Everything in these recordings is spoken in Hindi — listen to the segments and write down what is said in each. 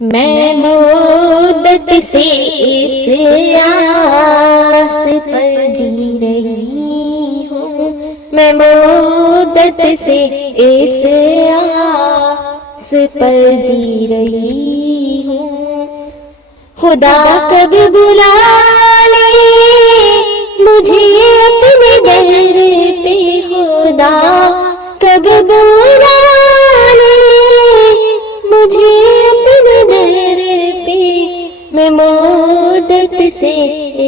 मैं मुद्दत से इस आस पर जी रही हूँ, मैं मुद्दत से इस आस पर जी रही हूँ। खुदा कब बुला ले मुझे अपने दर पे, खुदा कब बुला ले मुझे अपने दर पे। मैं मुद्दत से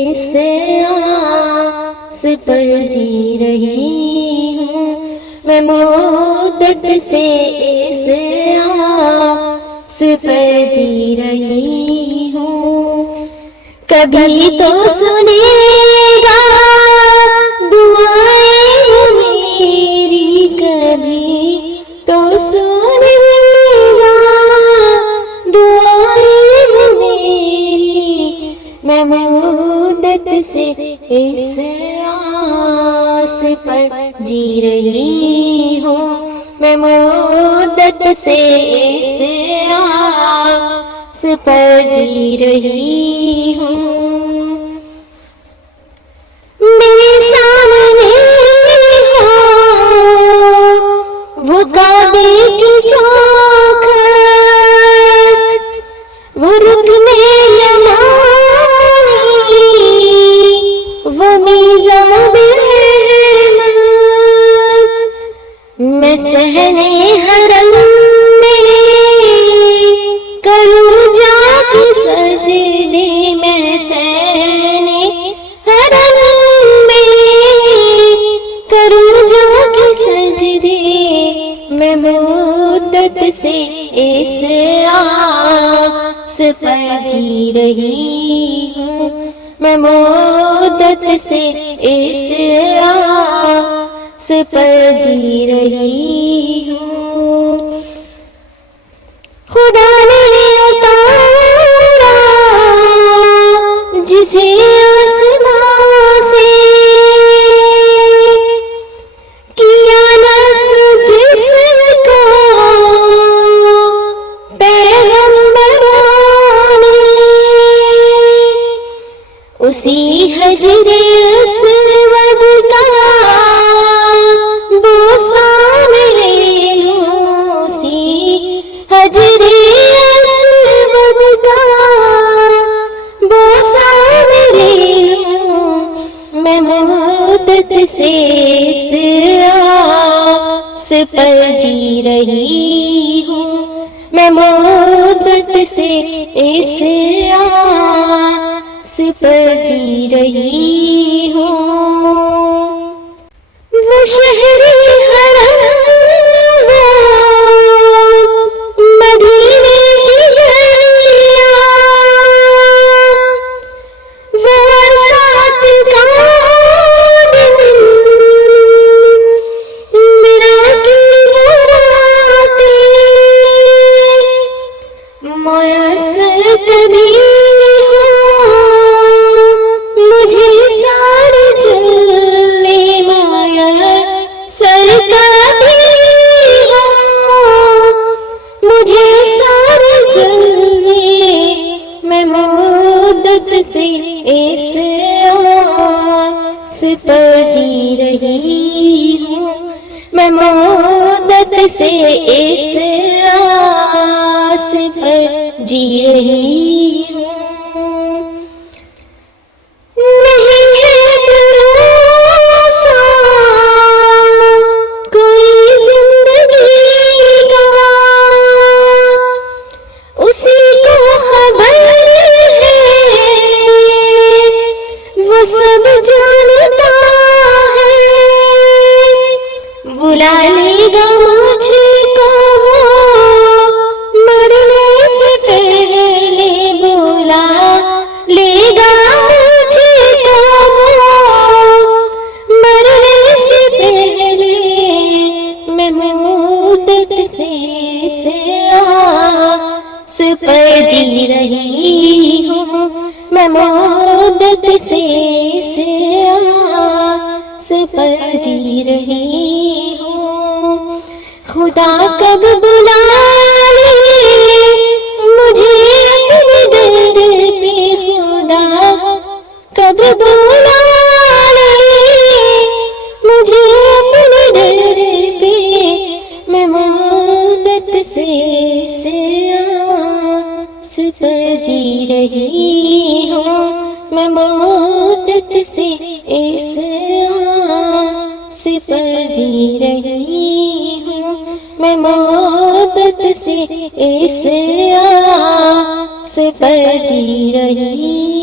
इस आस पर जी रही हूँ, मैं मुद्दत से इस आस पर जी रही हूँ। कभी तो सुनेगा दुआएं मेरी, कभी तो सुनेगा दुआएं मेरी। मैं मुद्दत से इस आस पर जी रही हूँ, मैं मुद्दत से इस आस पर जी रही हूँ। मेरे सामने हो वो काबे की चौखट, वो रुकने यमानी, वो मीज़ान रहमत। मैं सहने हरम में करूँ जाके सजदे, मैं सहने हरम में करूँ जाके सजदे। मैं मुद्दत से इस आस पर जी रही हूँ, मैं मुद्दत से इस आस पर जी रही हूँ। खुदा ने उतारा जिसे आसमां से, किया नस्ल जिसको पैगंबरों ने, उसी हजरे अस्वद का बोसा ले लूं, उसी हजरे अस्वद का बोसा ले लूं। मैं मुद्दत से इस आस पर जी रही हूँ, मैं मुद्दत से इस आस पर जी रही हूँ। वो शहरी हरम मदीने की गलियां, वो अरफात का दिन मिना की रातें, मुयस्सर कभी हो मुझे सारे जलवे, मुयस्सर कभी हो मुझे सारे जलवे। मैं मुद्दत से इस आस पर जी रही हूँ, मैं मुद्दत से इस आस पर जी रही हूँ। नहीं है भरोसा कोई जिंदगी का, उसी को खबर है वो सब जानता है। बुला लेगा मुझको मरने से पहले, बुला लेगा मुझको मरने से पहले। मैं मुद्दत से इस आस पर जी रही हूँ, मैं मुद्दत से इस आस पर जी रही हूँ। खुदा कब बुला ले मुझे जब बुला ले मुझे अपने दर पे, मैं मुद्दत से आस पर जी रही हूँ, मैं मुद्दत से इस आस पर जी रही हूँ, मैं मुद्दत से इस आस पर जी रही